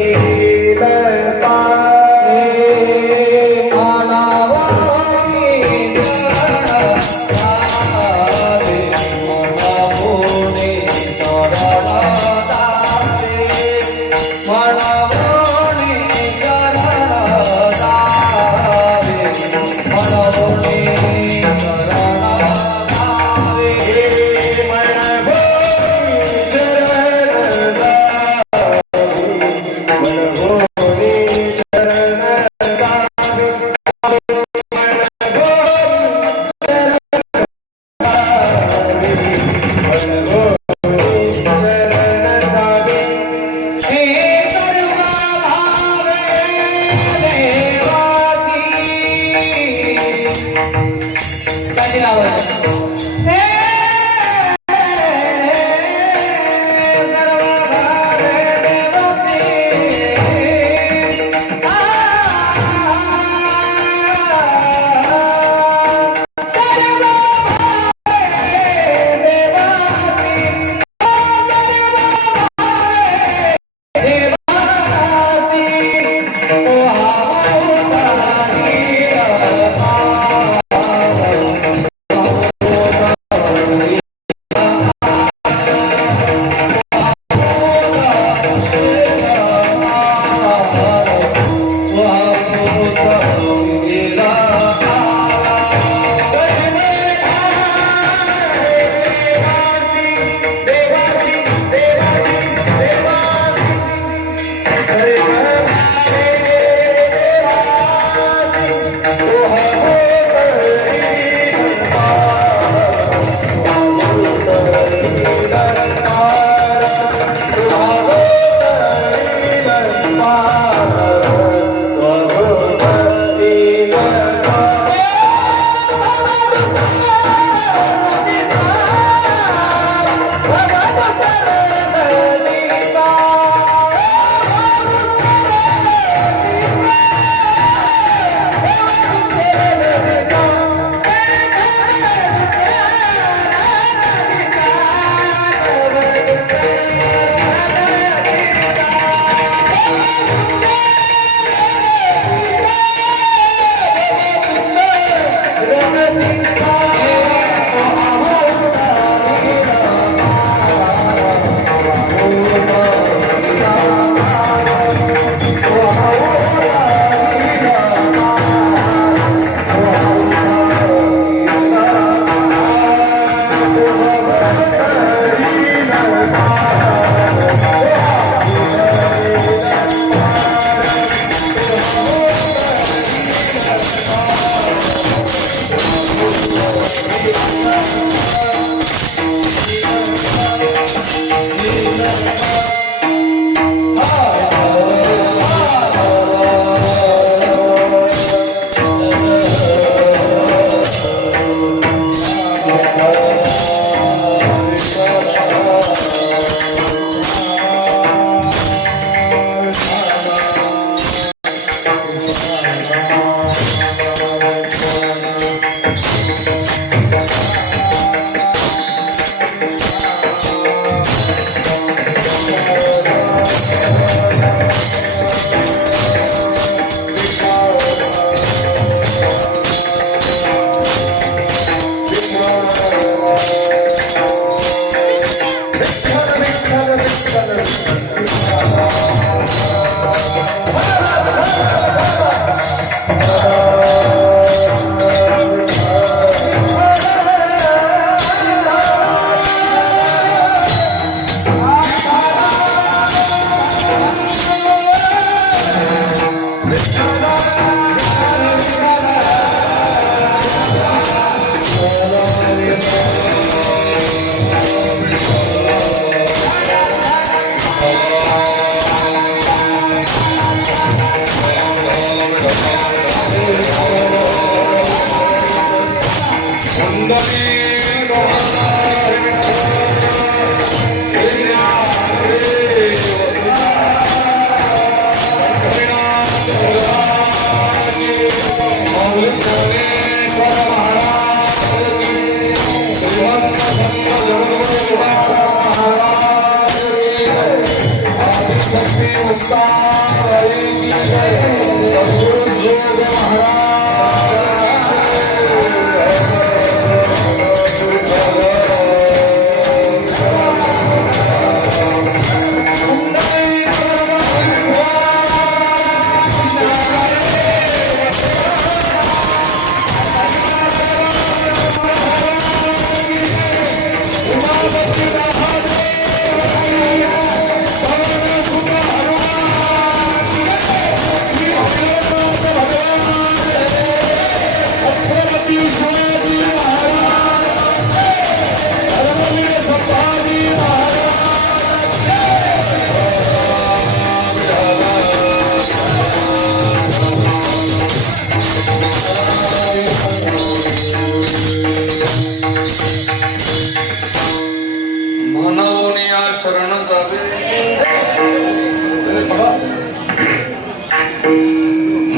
हे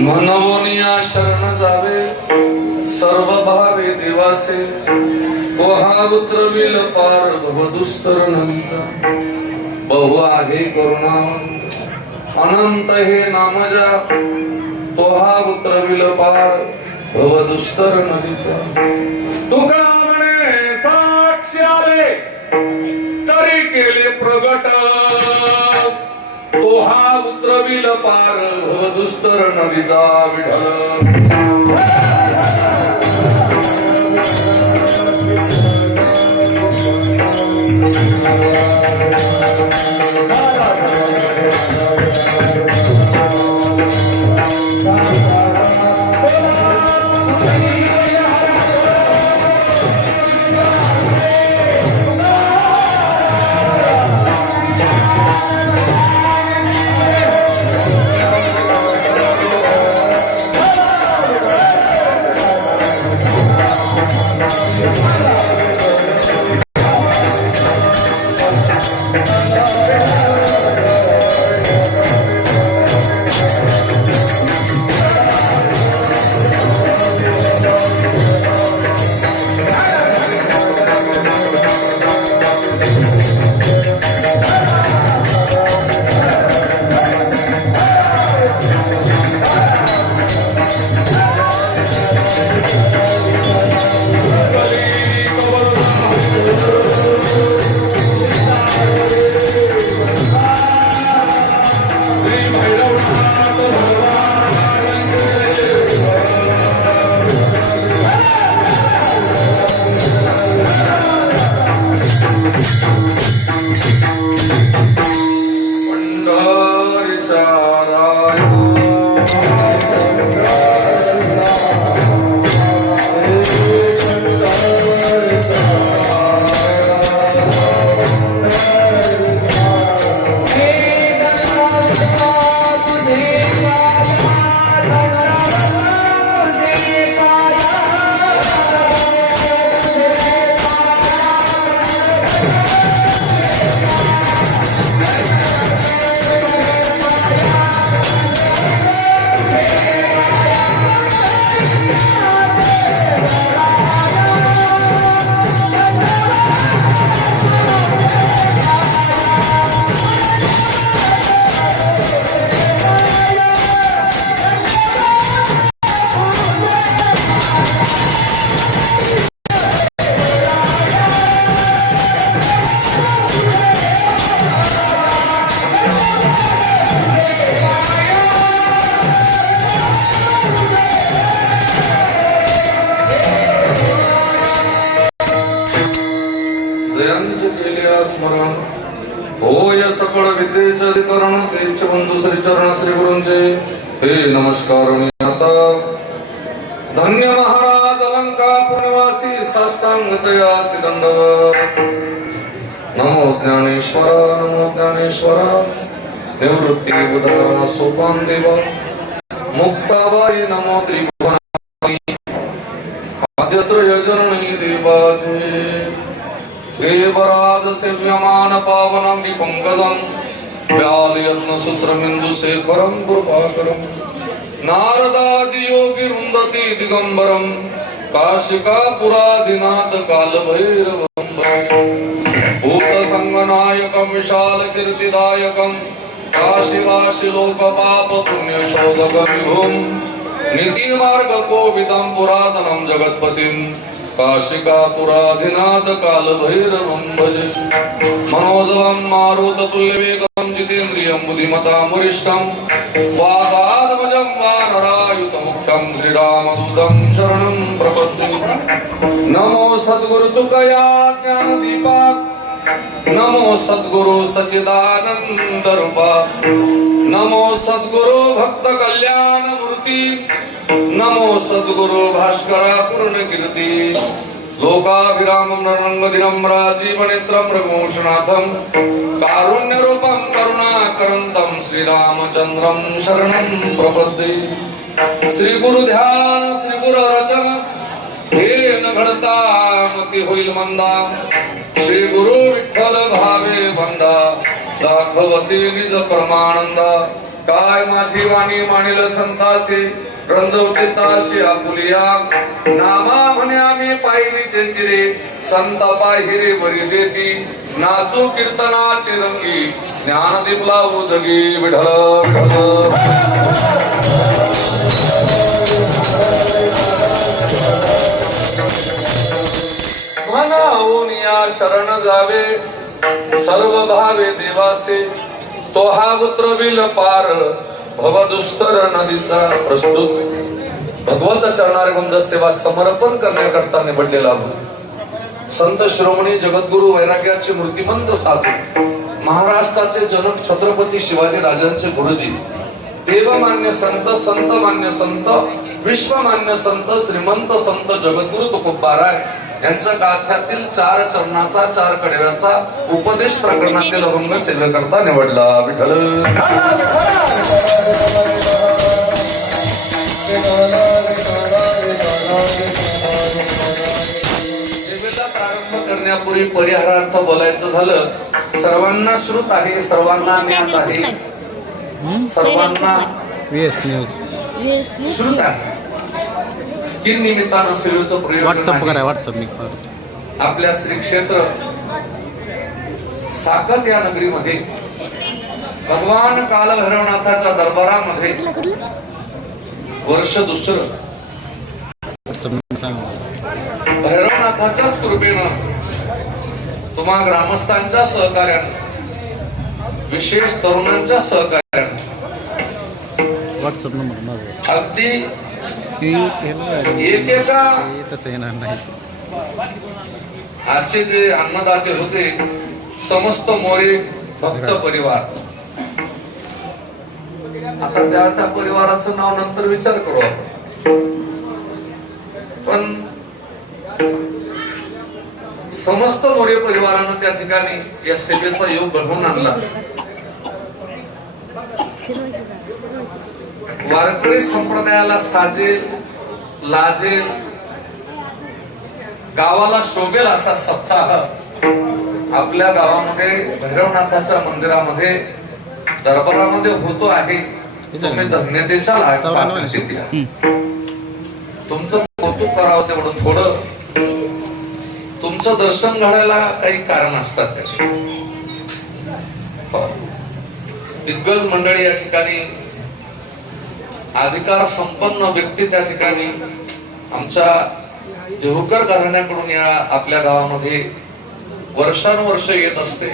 म्हणवनिया शरण जावे सर्व भावे देवासे तो हा उतरविल पार भवदुस्तर नमीचा बहु आहे करुणा अनंत हे नामजा तो हा उतरविल पार भवदुस्तर नदीचा तुका म्हणे साक्ष आले तरी केले प्रगट तो हा उतरविल पार भवदुस्तर नदीचा विठ्ठल स्मरण होय सकळ विद्येचे अधिकरण तेच बंधु श्री चरण श्री गुरूंचे हे नमस्कार आता धन्य महाराज अलंकार निवासी साष्टांग तया सिदंडवत नमो ज्ञानेश्वर निवृत्ती बुधा सोपान देव मुक्ताबाई नमो त्रिभुवनाई आद्यत्र यजननी देवाचे देवराज सेव्यमान पावनं पंकजं व्यालयत्न सूत्रमिन्दु शेखरं कृपाकरं नारदादि योगी रुन्दति दिगंबरं काशिकापुरादिनाथ कालभैरवं भूत संगनायकं विशाल कीर्तिदायकं काशी वाशी लोक पाप पुण्य शोध कमी नीति मार्ग कोविदं पुरातनं जगत्पतिं काशिकापुराधिनाथ काल भैरवं भजे मनोजवं मारुततुल्यवेगं जितेन्द्रियं बुद्धिमतां वरिष्ठं वातात्मजं वानरायुतमुख्यं श्रीरामदूतं शरणं प्रपद्ये नमो सद्गुरु तुकया ज्ञानदीपाक नमो सद्गुरु सच्चिदानंद रूपा नमो सद्गुरु भक्त कल्याण मूर्ती नमो सद्गुरु भास्करा पूर्ण कीर्ती लोकाभिरामं नरंगदिनं राजीवनेत्रं रघुवंशनाथं कारुण्यरूपं करुणाकरन्तं श्रीरामचन्द्रं शरणं प्रपद्ये श्री गुरु ध्यान श्री गुरु रचना हे न घडता मती होईल मंदा श्री गुरु विठ्ठल भावे बंदा दाखवती निज परमानंदा काय माझी वाणी मानिल संतासी रंजवते ताशी आपुलिया नामा म्हणे आम्ही पाहिली चेंचिरे संत पाहिरे बरी देती नाचू कीर्तनाची रंगी ज्ञानदीप लावू जगी विठ्ठल म्हणावून या शरण जावे सर्व भावे देवासे तो हा उतरविल पार भवदुस्तर नदीचा प्रस्तुत भगवंत चरणारविंद सेवा समर्पण करण्याकरता निवडलेला संत शिरोमणी जगद्गुरु वैराग्याचे मूर्तिमंत साधू महाराष्ट्राचे जनक छत्रपती शिवाजी राजांचे गुरुजी देवमान्य संत संत मान्य संत विश्वमान्य संत श्रीमंत संत जगद्गुरु तुकोबाराय यांच्या गाथ्यातील 4 चरणाचा 4 कडव्याचा उपदेश प्रकरणातील अभंग सेवेकरता निवडला विठ्ठल सेवेला प्रारंभ करण्यापूर्वी परिहारार्थ बोलायचं झालं सर्वांना श्रुत आहे सर्वांना ज्ञात आहे सर्वांना श्रुत आहे की निमित्तानं सेवेचं प्रयोजन आपल्या श्री क्षेत्र साकत या नगरीमध्ये भगवान कालभैरवनाथाच्या दरबारामध्ये वर्ष दुसरं भैरवनाथाच्याच कृपेनं तुम्हा ग्रामस्थांच्या सहकार्यानं विशेष तरुणांच्या सहकार्यानं अगदी एकेका आजचे जे अन्नदाते होते समस्त मोरे भक्त परिवार आता त्या परिवाराचं नाव नंतर विचार करू आपण पण समस्त मोरे परिवारानं त्या ठिकाणी या सेवेचा योग घडवून आणला वारकरी संप्रदायाला साजेल लाजेल गावाला शोभेल असा सप्ताह आपल्या गावामध्ये भैरवनाथाच्या मंदिरामध्ये दरबारामध्ये होतो आहे तुम्ही धन्यतेच्या तुमचं कौतुक करावं तेवढं थोडं तुमचं दर्शन घडायला काही कारण असतात दिग्गज मंडळी या ठिकाणी अधिकार संपन्न व्यक्ती त्या ठिकाणी आमच्या देहूकर घराण्याकडून या आपल्या गावामध्ये वर्षानुवर्ष येत असते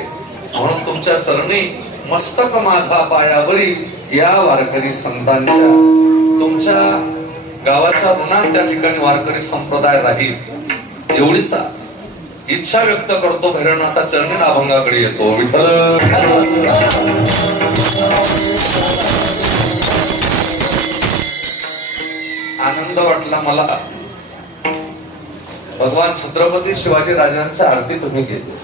म्हणून तुमच्या चरणी मस्तक माझा पायावरी या वारकरी संतांच्या तुमच्या गावाच्या ऋणात त्या ठिकाणी वारकरी संप्रदाय राहील एवढीच इच्छा व्यक्त करतो भैरवनाथा चरणी अभंगाकडे येतो विठ्ठल आनंद वाटला मला भगवान छत्रपती शिवाजी राजांच्या आरती तुम्ही केली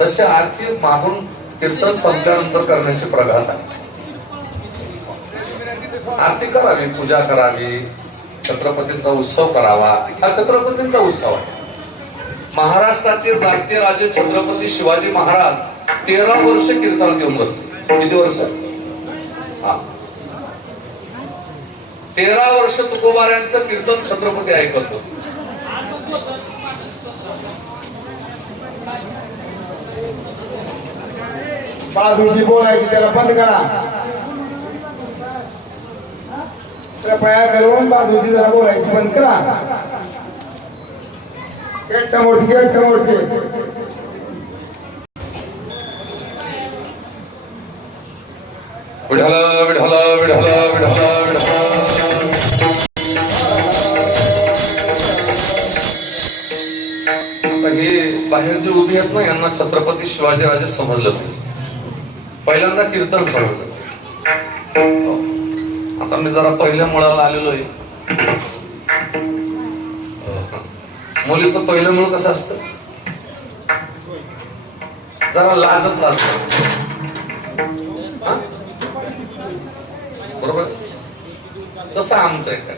तशी आरती मागून कीर्तन संपल्यानंतर करण्याची प्रघात आहे आरती करावी पूजा करावी छत्रपतींचा उत्सव करावा हा छत्रपतींचा उत्सव आहे महाराष्ट्राचे जागते राजे छत्रपती शिवाजी महाराज 13 वर्ष कीर्तनात येऊन बसले किती वर्ष 13 वर्ष तुकोबाऱ्यांचं कीर्तन छत्रपती ऐकत होते बाजूची बोलायची त्याला बंद करा. कृपया करून बाजूची जरा बोलायची बंद करा. गेट समोरची गेट समोरची. विठला विठला विठला विठला विठला. आता हे बाहेर जे उभी आहेत ना यांना छत्रपती शिवाजीराजे समजलं नाही. पहिल्यांदा कीर्तन समजलं. आता मी जरा पहिल्या मुळाला आलेलो आहे. मुलीचं पहिलं मूळ कसं असतं जरा लाजत लागत बरोबर. तसं आमचं आहे काय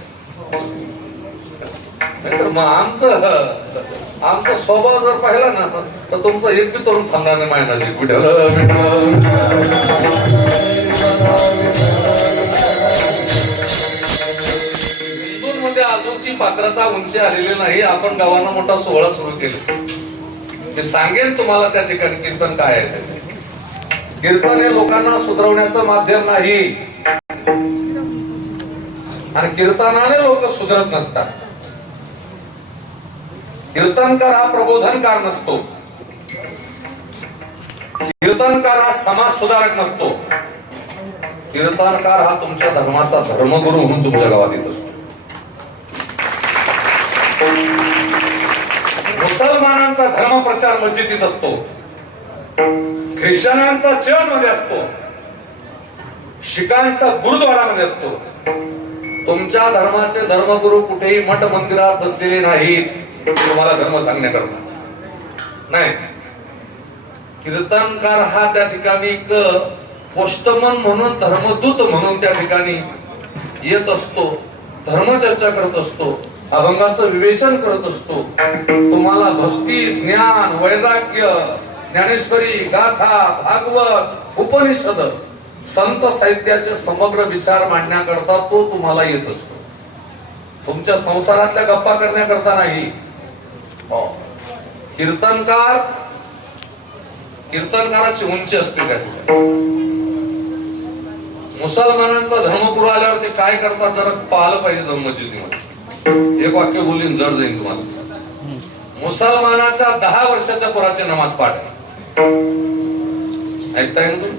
नाहीतर मग आमचा स्वभाव जर पाहिला ना तर तुमचा एक बी तरुण थांबणार नाही. मायनाजी हिंदूंमध्ये अजून ती पात्रता उंची आलेली नाही. आपण गावांना मोठा सोहळा सुरू केला. मी सांगेन तुम्हाला त्या ठिकाणी कीर्तन काय आहे. कीर्तन हे लोकांना सुधरवण्याचं माध्यम नाही आणि कीर्तनाने लोक सुधरत नसतात. कीर्तनकार हा प्रबोधनकार नसतो. कीर्तनकार हा समाज सुधारक नसतो. कीर्तनकार हा तुमच्या धर्माचा धर्मगुरू म्हणून तुमच्या गावात येत असतो. मुसलमानांचा धर्म प्रचार मस्जिदीत असतो. ख्रिश्चनांचा चर्च मध्ये असतो. शिखांचा गुरुद्वारामध्ये असतो. तुमच्या धर्माचे धर्मगुरू कुठेही मठ मंदिरात बसलेले नाहीत. तुम्हाला धर्म सांगण्याकरता नाही. कीर्तनकार हा त्या ठिकाणी एक पोस्टमन म्हणून धर्मदूत म्हणून त्या ठिकाणी येत असतो. धर्मचर्चा करत असतो. अभंगाचं विवेचन करत असतो. तुम्हाला भक्ती ज्ञान वैराग्य ज्ञानेश्वरी गाथा भागवत उपनिषद संत साहित्याचे समग्र विचार मांडण्याकरता तो तुम्हाला येत असतो. तुमच्या संसारातल्या गप्पा करण्याकरता नाही. कीर्तनकाराची उंची असते काय. मुसलमानांचा धर्मगुरू आल्यावर ते काय करतात जरा पाहिलं पाहिजे. मस्जिदीमध्ये एक वाक्य बोलीन जड जाईल तुम्हाला. मुसलमानाच्या 10 वर्षाच्या पोराचे नमाज पाठ ऐकताय ना तुम्ही.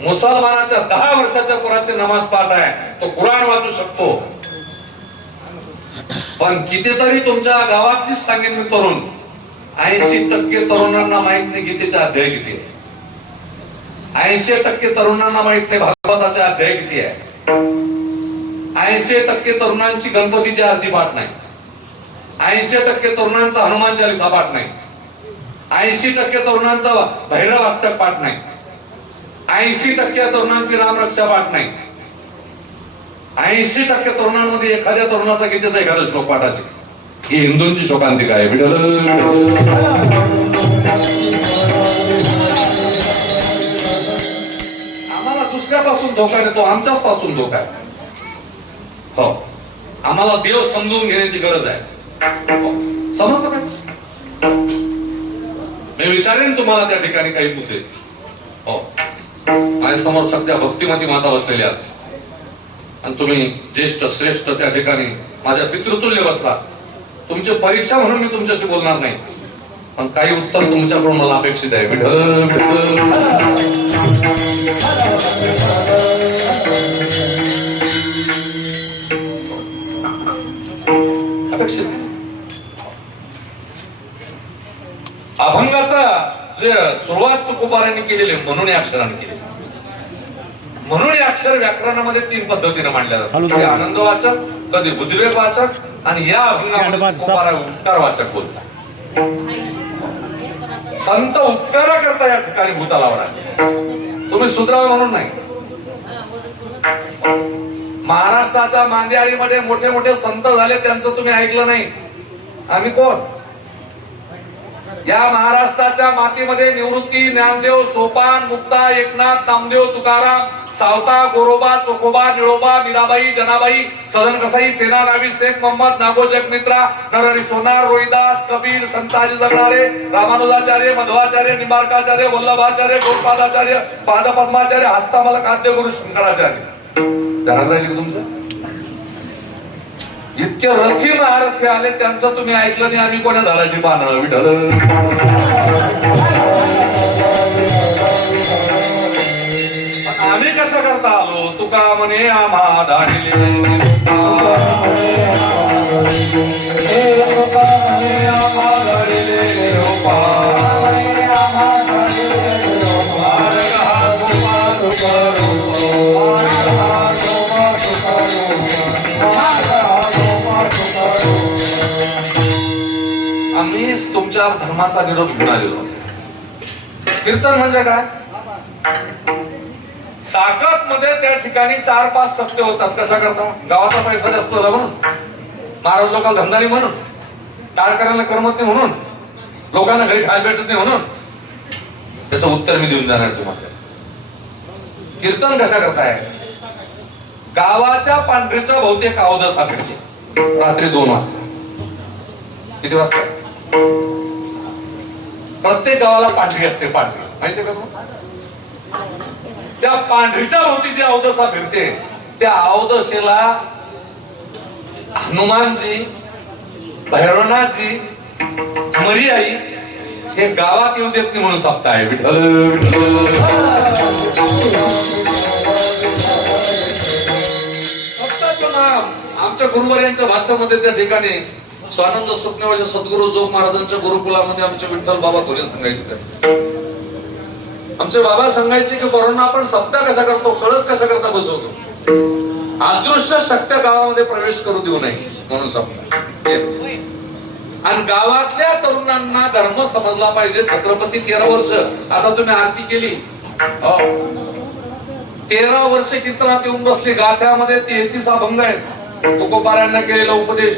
मुसलमानाच्या 10 वर्षाच्या पोराचे नमाज पाठ आहे. तो कुराण वाचू शकतो. पण कितीतरी तुमच्या गावातलीच सांगेन मी तरुण 80% तरुणांना माहित नाही गीतेचा अध्याय किती आहे. 80% तरुणांना माहित नाही भागवताचा अध्याय किती आहे. 80% तरुणांची गणपतीची आरती पाठ नाही. 80% तरुणांचा हनुमान चालीसा पाठ नाही. 80% तरुणांचा भैरव अष्टक पाठ नाही. 80% तरुणांची रामरक्षा पाठ नाही. 80% तरुणांमध्ये एखाद्या तरुणाचा गीतेचा एखादा श्लोक पाठ असेल. ही हिंदूंची शोकांतिका आहे. विठ्ठल आम्हाला दुसऱ्यापासून धोका नाही, तो आमच्याच पासून धोका आहे. हो, आम्हाला देव समजून घेण्याची गरज आहे. समजलं काय. मी विचारेन तुम्हाला त्या ठिकाणी काही मुद्दे. हो, माझ्या समोर सध्या भक्तिमती माता बसलेल्या आहेत आणि तुम्ही ज्येष्ठ श्रेष्ठ त्या ठिकाणी माझ्या पितृतुल्य बसला. तुमची परीक्षा म्हणून मी तुमच्याशी बोलणार नाही, पण काही उत्तर तुमच्याकडून मला अपेक्षित आहे. विठ्ठल अपेक्षित. अभंगाचा जे सुरुवात तुकोबारांनी केलेली म्हणून या अक्षराने केली. म्हणून हे अक्षर व्याकरणामध्ये 3 पद्धतीने मांडल्या जातात. कधी आनंदवाचक, कधी बुद्धिवेग वाचक आणि या अभंगामध्ये तुकोबारा उपकार वाचक बोलतात. संत उपकार करता या ठिकाणी भूतलावर आहे. तुम्ही सुधरावा म्हणून नाही. महाराष्ट्राच्या मांदियाळीमध्ये मोठे मोठे संत झाले, त्यांचं तुम्ही ऐकलं नाही. आम्ही कोण? या महाराष्ट्राच्या मातीमध्ये निवृत्ती, ज्ञानदेव, सोपान, मुक्ता, एकनाथ, नामदेव, तुकाराम, सावता, गोरोबा, चोखोबा, निळोबा, मीराबाई, जनाबाई, सदन कसाई, सेना, नावी, शेख मोहम्मद, नागो, जगमित्रा, नरहरी सोनार, रोहिदास, कबीर, संताजी जगणारे, रामानुजाचार्य, मध्वाचार्य, निंबार्काचार्य, वल्लभाचार्य, गौडपादाचार्य, पादपद्माचार्य, हस्तामलक आद्य गुरु शंकराचार्य. ध्यानात राहायचे का तुमचं? इतके रथी महारथी आले, त्यांचं तुम्ही ऐकलं नाही. आम्ही कोणा झाडाची पानं विठ्ठल. आम्ही कशा करता आलो? तुका म्हणे आम्हा धाडिले, आम्ही तुमच्या धर्माचा निरोप घेऊन आलेलो होतो. कीर्तन म्हणजे काय? साकत मध्ये त्या ठिकाणी 4-5 सप्ते होतात. कशा करता? गावाचा पैसा जास्त झाला म्हणून, महाराज लोकांना धंदा नाही म्हणून, टाळकऱ्यांना करमत नाही म्हणून, लोकांना घरी खायला भेटत नाही म्हणून. त्याचं उत्तर मी देऊन जाणार तुम्हाला. कीर्तन कशा करताय? गावाच्या पांढरीच्या बहुतेक अवधसा भेटली रात्री 2 वाजता. किती वाजता? प्रत्येक गावाला पांढरी असते. पांढरी माहितीये का तुम्हाला? त्या पांढरीच्या भोवती जी अवदसा फिरते, त्या अवदसेला हनुमानजी, भैरवनाथजी, मरी आई हे गावात येऊ देत नाही म्हणून सप्ताह आहे. विठ्ठल विठ्ठल. सप्ताहाचं नाम आमच्या गुरुवर्यांच्या भाषेमध्ये त्या ठिकाणी स्वानंद सुखनेवाच्या सद्गुरु जोग महाराजांच्या गुरुकुलामध्ये आमचे विठ्ठल बाबा थोडे सांगायचे. आमचे बाबा सांगायचे की पोरांना आपण सप्ताह कसा करतो, कळस कसा करता बसवतो, अदृश्य शक्य गावामध्ये प्रवेश करू देऊ नये म्हणून सप्ताह. आणि गावातल्या तरुणांना धर्म समजला पाहिजे. छत्रपती 13 वर्ष, आता तुम्ही आरती केली, 13 वर्ष कीर्तनात येऊन बसली. गाथ्यामध्ये 33 अभंग आहेत. तुकोबारांना केलेला उपदेश.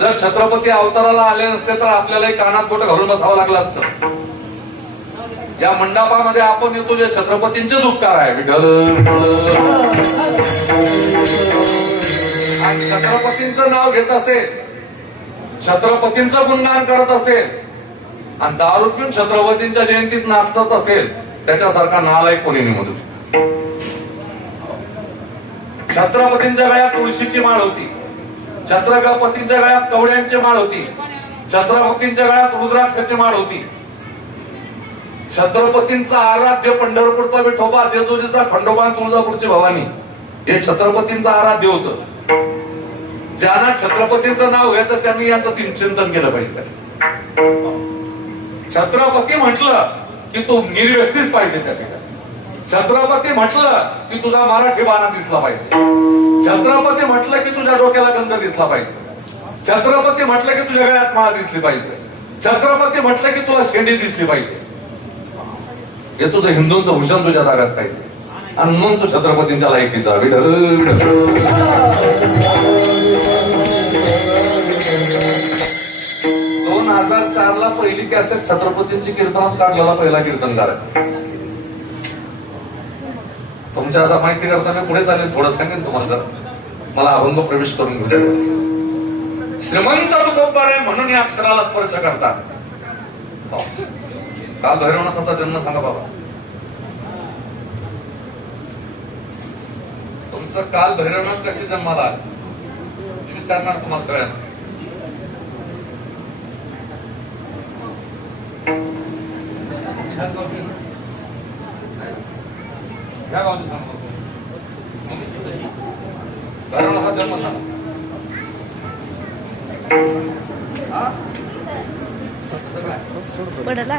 जर छत्रपती अवताराला आले नसते तर आपल्याला कानात बोटं घालून बसावं लागलं असतं. या मंडपामध्ये आपण येतो, जे छत्रपतींचेच उपकार आहे. विठ्ठल. आणि छत्रपतींचं नाव घेत असेल, छत्रपतींचं गुणगान करत असेल आणि दारू पिऊन छत्रपतींच्या जयंतीत नाचत असेल, त्याच्यासारखा नालायक कोणी नाही म्हणू शकत. छत्रपतींच्या गळ्यात तुळशीची माळ होती, छत्रपतींच्या गळ्यात कवड्यांची माळ होती, छत्रपतींच्या गळ्यात रुद्राक्षाची माळ होती. छत्रपतींचा आराध्य पंढरपूरचा विठोबा, जेजुरीचा खंडोबा, तुळजापूरची भवानी हे छत्रपतींचं आराध्य होतं. ज्यांना छत्रपतीचं नाव घ्यायचं त्यांनी याचं चिंतन केलं पाहिजे. छत्रपती म्हटलं की तू निर्व्यस्तीच पाहिजे त्या ठिकाणी. छत्रपती म्हटलं की तुझा मराठी बाणा दिसला पाहिजे. छत्रपती म्हटलं की तुझ्या डोक्याला गंध दिसला पाहिजे. छत्रपती म्हटलं की तुझ्या गळ्यात माळा दिसली पाहिजे. छत्रपती म्हटलं की तुला शेंडी दिसली पाहिजे. हे तुझं हिंदूंचं भूषण तुझ्या ताब्यात पाहिजे. आणि मग तू छत्रपतींच्या लायकीचा. विठ्ठल. 2004 ला पहिली कॅसेट छत्रपतींची कीर्तनात काढलेला पहिला कीर्तनकार आहे. तुमच्या आता माहिती करताना पुढे चालेल, थोडं सांगेन तुम्हाला. जर मला अभंग प्रवेश करून घेऊ द्या. श्रीमंत तुकोबार आहे म्हणून या अक्षराला स्पर्श करतात. काल भैरवनाथाचा जन्म सांगा बाबा. तुमचं काल भैरवनाथ कशी जन्माला आले विचारणार तुम्हाला सगळ्यांना. भैरवनाथाचा जन्म सांगा. पडला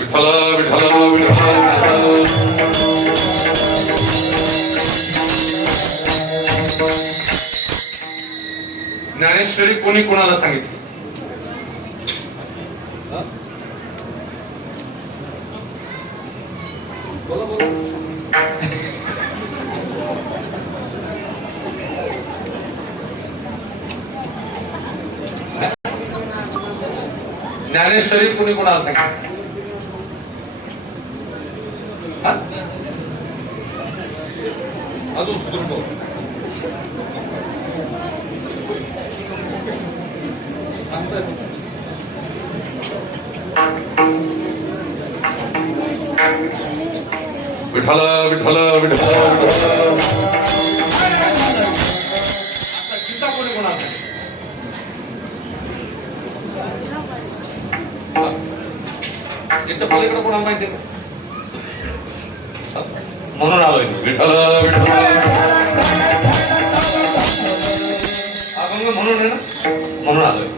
विठ्ठल विठ्ठल विठ्ठल. ज्ञानेश्वरी कोणी कोणाला सांगितली? बोला बोला. ज्ञानेश्वरी कुणी कोणाला सांगितलं? हा? अजून सुधरून बोल. सांगतोय. विठ्ठल विठ्ठल विठ्ठल. गीता कोणी कोणाला सांगितलं? याच्या पलीकडे कोणाला माहिती आहे का? म्हणून आलोय विठ्ठल विठ्ठल. अभंग म्हणून आहे ना, म्हणून आलोय.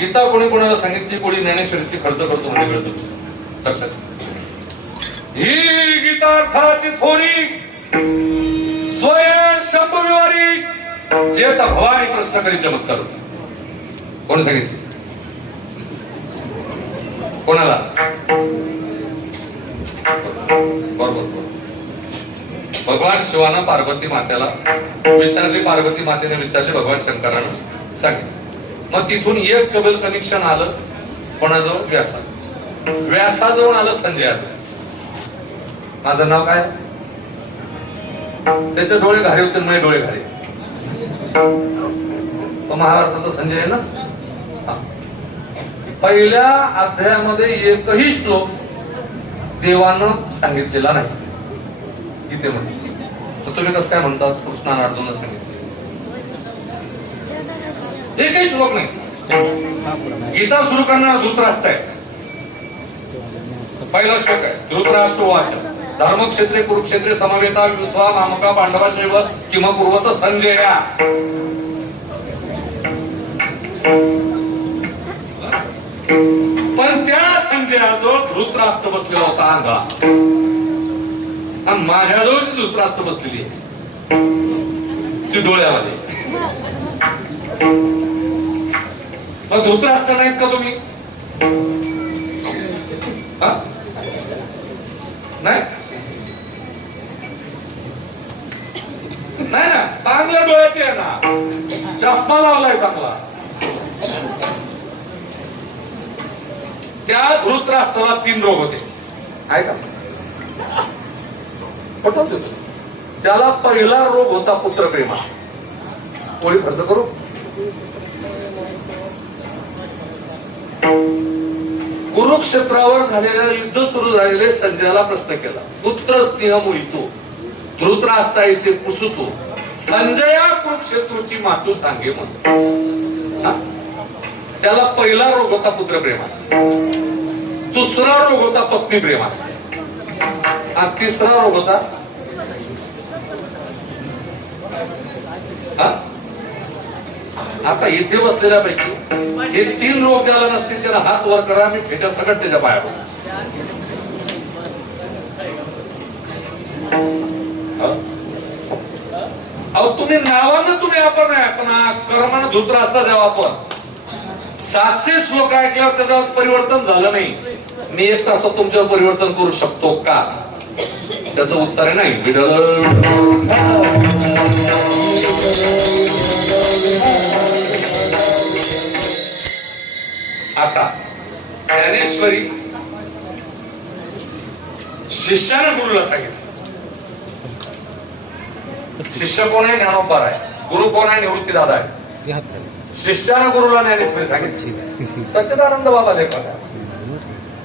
गीता कोणी कोणाला सांगितली, कोणी ज्ञानेश्वरीची खर्च करतो म्हणजे वेळ तुमची लक्षात. ही गीतार्थाची थोरी स्वयं शंभुविवारी जेता भवानी प्रश्न करी चमत्कार. कोण सांगितली? कोणाला? बरोबर. भगवान शिवानं पार्वती मातेला विचारली, पार्वती मातेने विचारले, भगवान शंकरानं सांगितलं. मग तिथून एक केबल कनेक्शन आलं कोणाजवळ? व्यासा. व्यासाजवळ आलं संजयाजवळ. माझं नाव काय? त्याचे डोळे घारे होते, माझे डोळे घारे. तो महाभारताचा संजय आहे ना. पहिल्या अध्यायामध्ये एकही श्लोक देवानं सांगितलेला नाही गीतेमध्ये. तर तुम्ही कसं काय म्हणतात कृष्णाने अर्जुनाला सांगितले? एकही श्लोक नाही. गीता सुरू करणारा धृतराष्ट्र आहे. पहिला श्लोक आहे धृतराष्ट्र वाच धर्मक्षेत्रे कुरुक्षेत्रे समवेता विश्वा मामका पांडवा शैव किंवा कुर्वत संजया. पण त्या संजयाजवळ धृतराष्ट्र बसलेला होता अंगा, आणि माझ्याजवळची धृतराष्ट्र बसलेली आहे ती डोळ्यामध्ये. मग धृतराष्ट्र नाहीत का तुम्ही? नाही ना, चांगल्या डोळ्याची आहे ना, चष्मा लावलाय चांगला. त्या धृतराष्ट्राला 3 रोग होते. आहे का? पटवतो. त्याला पहिला रोग होता पुत्रप्रेमा. कोणी खर्च करू? कुरुक्षेत्रावर झालेल्या युद्ध सुरू झालेले संजयाला प्रश्न केला, पुत्र स्नेह मोहितो धृतराष्ट्रायसे पुसुतो संजया कुरुक्षेत्रची मातू सांगे म्हणून. त्याला पहिला रोग होता पुत्रप्रेमाचा, दुसरा रोग होता पत्नी प्रेमाचा, आणि तिसरा रोग होता आता इथे बसलेल्यापैकी हे 3 रोग ज्याला नसतील त्याला हात वर करा, मी फेटा सगळं त्याच्या पाया पडतो. अहो तुम्ही नावानं तुम्ही आपण आहे, पण कर्मानं धृतराष्ट्र जेव्हा आपण 700 श्लोक ऐकल्यावर त्याचं परिवर्तन झालं नाही. मी 1 तासात तुमच्यावर परिवर्तन करू शकतो का? त्याचं उत्तर आहे नाही. आता ज्ञानेश्वरी शिष्याने गुरुला सांगितलं. शिष्य कोण आहे? ज्ञानोबा आहे. गुरु कोण आहे? निवृत्ती दादा आहे. शिष्याने गुरुला ज्ञानेश्वरी सांगितली. सच्चिदानंद बाबा लेखक आहे.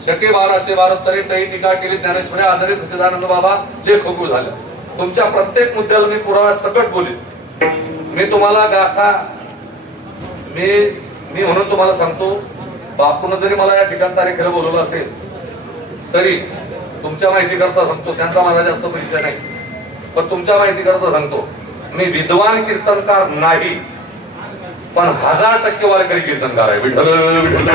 शके 1212 तरी काही टीका केली ज्ञानेश्वरी आधारे सच्चिदानंद बाबा लेखक झाले. तुमच्या प्रत्येक मुद्द्याला मी पुरावा सकट बोलेन. मी तुम्हाला गाथा मी म्हणून तुम्हाला सांगतो, बापून जरी मला या ठिकाण तारीखेला बोलवलं असेल तरी तुमच्या माहिती करता सांगतो, त्यांचा माझा जास्त परिचय नाही, पण तुमच्या माहिती करता सांगतो, मी विद्वान कीर्तनकार नाही, पण 1000% वारकरी कीर्तनकार आहे. विठ्ठल विठ्ठल.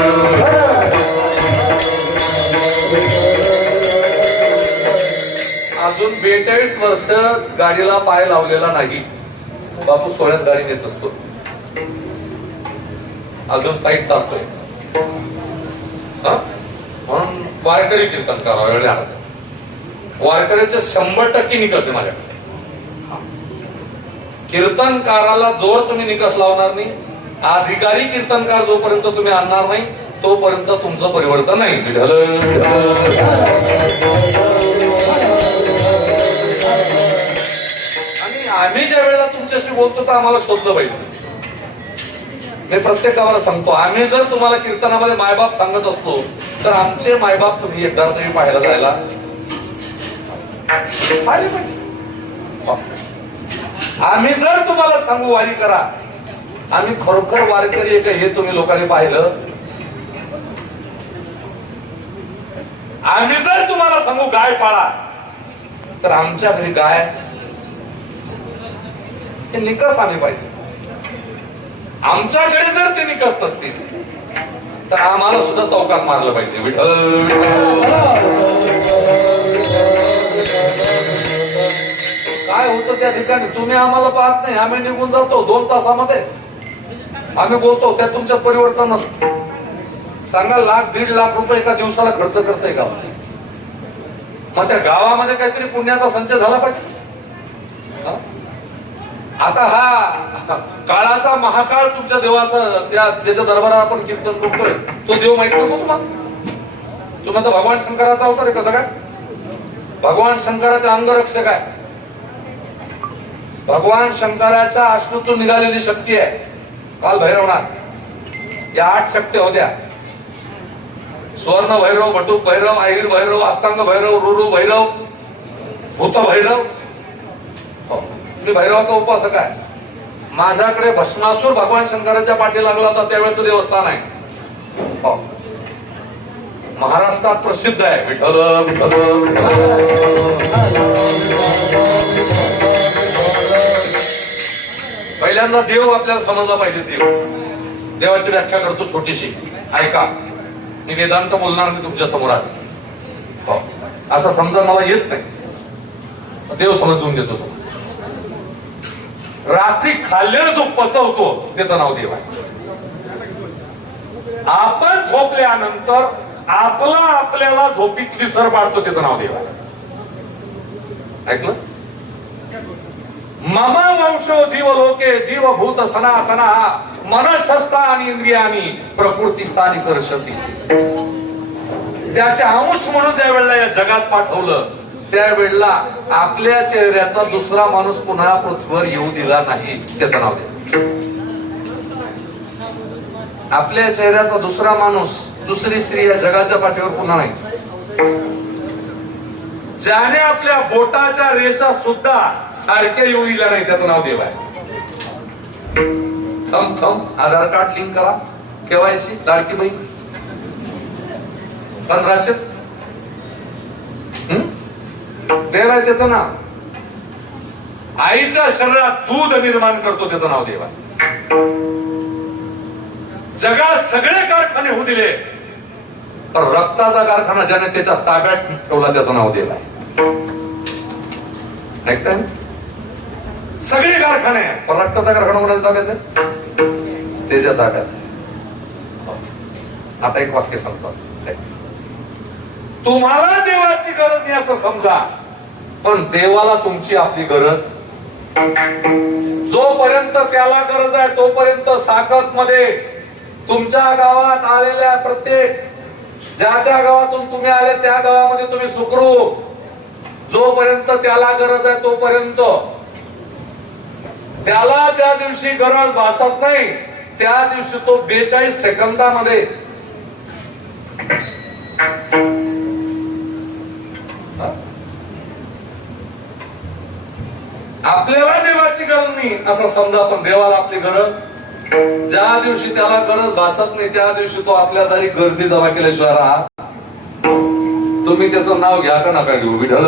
अजून 42 वर्ष गाडीला पाय लावलेला नाही. बापू 16 गाडी नेत असतो, अजून पायी चालतोय. म्हणून वारकरी कीर्तनकार वारकऱ्याचे 100% निकष आहे माझ्याकडे. कीर्तनकाराला जोर तुम्ही निकष लावणार नाही, अधिकारी कीर्तनकार जोपर्यंत तुम्ही आणणार नाही तोपर्यंत तुमचं परिवर्तन नाही. विठ्ठल आणि आम्ही ज्या वेळेला तुमच्याशी बोलतो तर आम्हाला शोधलं पाहिजे. मी प्रत्येक गावाला सांगतो, आम्ही जर तुम्हाला कीर्तनामध्ये मायबाप सांगत असतो तर आमचे मायबाप तुम्ही एकदा तरी पाहायला जायला पाहिले पाहिजे. आम्ही जर तुम्हाला सांगू वारी करा, आम्ही खरोखर वारकरी आहे का हे तुम्ही लोकांनी पाहिलं. आम्ही जर तुम्हाला सांगू गाय पाळा, तर आमच्या घरी गाय हे निकस आम्ही पाहिजे. आमच्याकडे जर ते निकस नसतील तर आम्हाला सुद्धा चौकात मारलं पाहिजे. विठ्ठल काय होतं त्या ठिकाणी तुम्ही आम्हाला पाहत नाही, आम्ही निघून जातो 2 तासामध्ये आम्ही बोलतो, त्यात तुमचं परिवर्तन नसतं. सांगा 1,00,000-1,50,000 रुपये एका दिवसाला खर्च करतंय गाव. मग त्या गावामध्ये काहीतरी पुण्याचा संचय झाला पाहिजे. आता हा काळाचा महाकाळ तुमच्या देवाचा त्याच्या दरबारात आपण कीर्तन करतोय, तो देव माहित नको तुम्हाला. तुम्ही तर भगवान शंकराचा अवतार आहे. कसं काय भगवान शंकराचे अंगरक्षक आहे. भगवान शंकराच्या अश्रूतून निघालेली शक्ती आहे. काल भैरवनाथ या 8 शक्त्या होत्या. स्वर्ण भैरव, बटूक भैरव, आहिर भैरव, अस्तांग भैरव, रुरु भैरव, भूत भैरव. मी भैरवाचा उपासक आहे. माझ्याकडे भस्मासूर भगवान शंकराच्या पाठी लागला होता त्यावेळेचं देवस्थान आहे. महाराष्ट्रात प्रसिद्ध आहे. विठ्ठल विठ्ठल पहिल्यांदा देव आपल्याला समजला पाहिजे. देवाची व्याख्या करतो छोटीशी, ऐका. मी वेदांत बोलणार मी तुमच्या समोर आज. असं समजा मला येत नाही, देव समजून देतो. तो रात्री खाल्लेलं जो पचवतो त्याचं नाव देव आहे. आपण झोपल्यानंतर आपल्याला झोपीत विसर पाडतो त्याचं नाव देव आहे. ऐकलं? मम वंशो जीवलोके जीवभूत सनातना मनःस्थानी इंद्रियानी प्रकृती स्थानी करशती. त्याचे अंश म्हणून ज्या वेळेला या जगात पाठवलं त्यावेळेला आपल्या चेहऱ्याचा दुसरा माणूस पुन्हा पृथ्वीवर येऊ दिला नाही. त्याचं नाव दे. आपल्या चेहऱ्याचा दुसरा माणूस, दुसरी स्त्री या जगाच्या पाठीवर पुन्हा नाही. ज्याने आपल्या बोटाच्या रेषा सुद्धा सारख्या येऊ दिल्या नाही त्याचं नाव देव आहे. आधार कार्ड लिंक करा, केवायसी, लाडकी बहीण 1500 देव आहे. त्याचं नाव आईच्या शरीरात दूध निर्माण करतो त्याचं नाव देव आहे. जगात सगळे कारखाने होऊ दिले तर रक्ताचा कारखाना ज्याने त्याच्या ताब्यात ठेवला त्याचं नाव देव आहे. ऐकताय? सगळे कारखाने पण रक्ताचा कारखाना कोणाच्या ताब्यात आहे? त्याच्या ताब्यात. आता एक वाक्य सांगतो. तुम्हाला देवाची गरज नाही असं समजा, पण देवाला तुमची आपली गरज. जोपर्यंत त्याला गरज आहे तोपर्यंत साकत मध्ये तुमच्या गावात आलेल्या प्रत्येक ज्या त्या गावातून तुम्ही आले त्या गावामध्ये तुम्ही सुखरूप. जोपर्यंत त्याला गरज आहे तोपर्यंत, त्याला ज्या दिवशी गरज भासत नाही त्या दिवशी तो 42 सेकंदामध्ये आपल्याला देवाची गरज नाही असं समजा, पण देवाला आपली गरज. ज्या दिवशी त्याला गरज भासत नाही त्या दिवशी तो आपल्या दारी गर्दी जमा केल्याशिवाय राहा. तुम्ही त्याचं नाव घ्या का नका घेऊ. विठ्ठल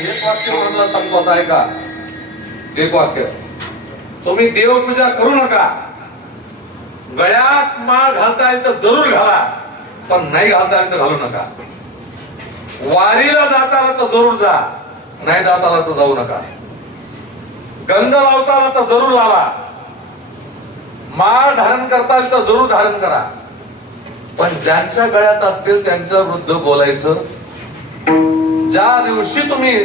एक वाक्य म्हणून सांगतो आता, ऐका. एक वाक्य, तुम्ही देवपूजा करू नका. गळ्यात माळ घालता येईल तर जरूर घाला, पण नाही घालता येईल तर घालू नका. वारीला जाता आला तर जरूर जा, नाही जाता आला तर जाऊ नका. गंध लावता आला तर जरूर लावा. माळ धारण करता आली तर जरूर धारण करा. पण ज्यांच्या गळ्यात असतील त्यांच्या वृद्ध बोलायचं. ज्या दिवशी तुम्ही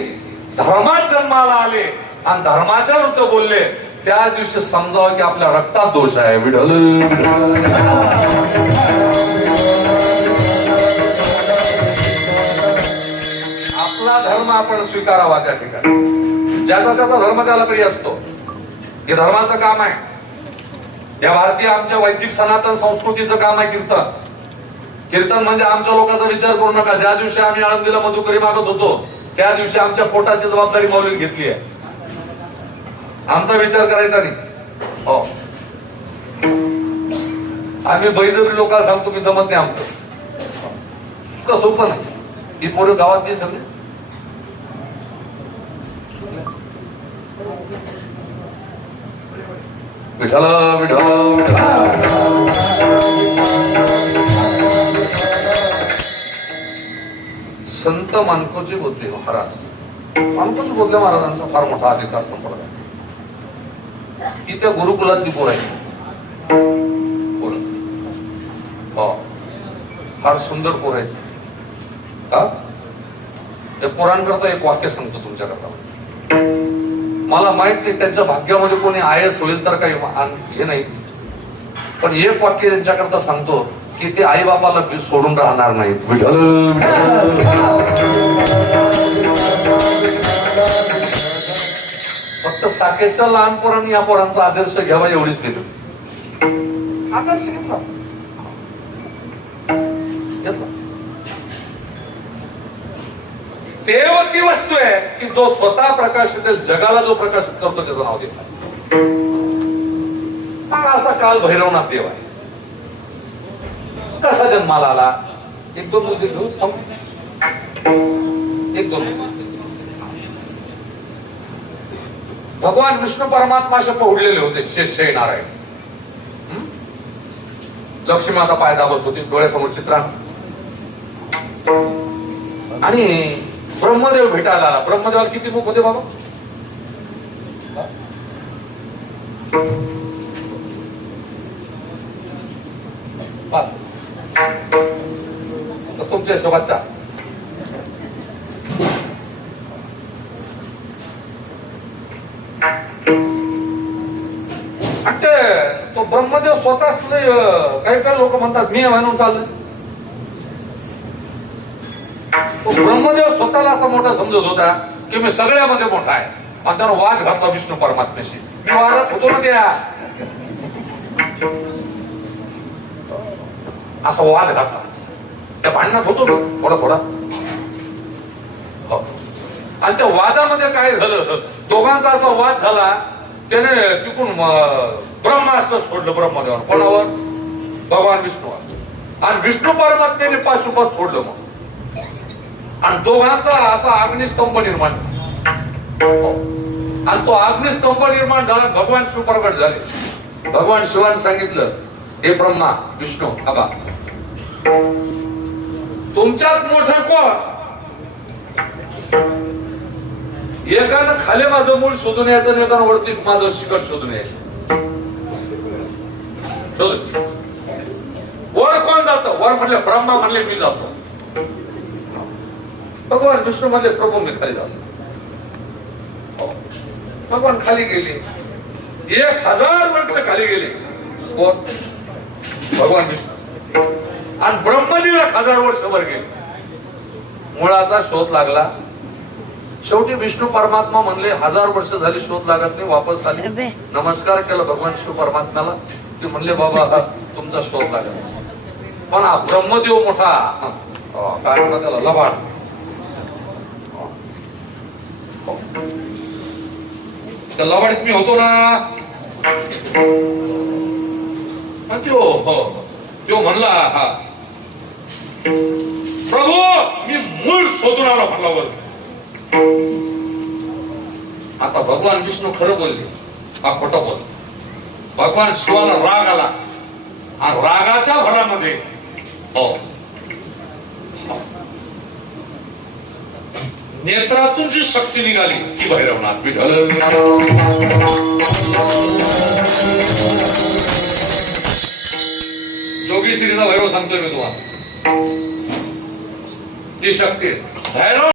धर्मात जन्माला आले आणि धर्माच्या वृद्ध बोलले त्या दिवशी समजावं की आपल्या रक्तात दोष आहे. विठ्ठल आपला धर्म आपण स्वीकारावा त्या ठिकाणी. ज्याचा त्याचा धर्म त्याला प्रिय असतो. हे धर्माचं काम आहे. या भारतीय आमच्या वैदिक सनातन संस्कृतीचं काम आहे कीर्तन. कीर्तन म्हणजे आमच्या लोकांचा विचार करू नका. ज्या दिवशी आम्ही आळंदीला मधुकरी मागत होतो त्या दिवशी आमच्या पोटाची जबाबदारी मौलीने घेतली आहे. आमचा विचार करायचा नाही. हो, आम्ही बैजबरी लोकांना सांगतो मी जमत नाही आमचं. इतकं सोपं नाही. ही पोरं गावातली सगळी विठ्ठल विठ्ठल संत मानकोजी बोधले महाराज. मानकोजी बोधले महाराजांचा फार मोठा अधिकार संपला की त्या गुरुकुलातली पोर आहे. फार सुंदर पोर आहे. त्या पोरांकरता एक वाक्य सांगतो तुमच्याकरता. मला माहित नाही त्यांच्या भाग्यामध्ये कोणी IAS होईल तर काही हे नाही, पण एक वाक्य त्यांच्याकरता सांगतो की ते आई बापाला सोडून राहणार नाहीत. विठ्ठल फक्त साखेच्या लहान पोरांनी या पोरांचा आदर्श घ्यावा एवढीच दिली. आदर्श घेतला. देव ती वस्तू आहे की जो स्वतः प्रकाशित जगाला जो प्रकाशित करतो त्याचं नाव देव. असा काल भैरवनाथ देव आहे. कसा जन्माला आला? एक दोन मुद्दे घेऊ सांगू. एक दोन भगवान विष्णू परमात्मा असे पहुडलेले होते. शेष नारायण लक्ष्मी माता पाय दाबत होती डोळ्यासमोर चित्रा. आणि ब्रह्मदेव भेटायला आला. ब्रह्मदेवाला किती मुख होते बाबा? तुमच्या हिशोबाचा तो ब्रह्मदेव स्वतःच काही काही लोक म्हणतात मी म्हणून चाललंय. तो ब्रह्मदेव स्वतःला असा मोठा समजत होता की मी सगळ्यामध्ये मोठा आहे. आणि त्यानं वाद घातला विष्णू परमात्म्याशी. मी वादात होतो ना त्या असा वाद घातला. त्या भांडणात होतो थोडा थोडा. आणि त्या वादामध्ये काय झालं, दोघांचा असा वाद झाला. त्याने तिकून ब्रह्मास्त्र सोडलं ब्रह्मदेवावर. कोणावर? भगवान विष्णूवर. आणि विष्णू परमात्म्याने पाशुपत सोडलं. मग आणि दोघांचा असा अग्निस्तंभ निर्माण. आणि तो अग्निस्तंभ निर्माण झाला. भगवान शिव प्रकट झाले. भगवान शिवाने सांगितलं हे ब्रह्मा विष्णू आबा तुमच्यात मोठं कोण? एकानं खाली माझं मूळ शोधून यायचं आणि एकानं वरती माझं शिखर शोधून यायचं. शोधून वर कोण जातं? वर म्हणले ब्रह्मा म्हणले मी जातो. भगवान विष्णू म्हणले प्रभू मी खाली जातो. भगवान खाली गेले. 1000 वर्ष खाली गेले. कोण? भगवान विष्णू. आणि ब्रह्मदेव 1000 वर्ष वर गेले. मुळाचा शोध लागला. शेवटी विष्णू परमात्मा म्हणले 1000 वर्ष झाली शोध लागत नाही. वापस आले. नमस्कार केला भगवान विष्णू परमात्म्याला. ते म्हणले बाबा तुमचा शोध लागला. पण हा ब्रह्मदेव मोठा काय म्हणतात त्याला लबाड. त्या लबाडीत मी होतो ना. तो म्हणला प्रभू मी मूळ शोधून आलो म्हणला वर. आता भगवान विष्णू खरं बोलले हा खोटं बोल. भगवान शिवाला राग आला. आणि रागाच्या भरामध्ये नेत्रातून जी शक्ती निघाली ती भैरवनाथ. विठ्ठल जोगी श्रीचा भैरव सांगतोय मी तुम्हाला. ती शक्ती भैरव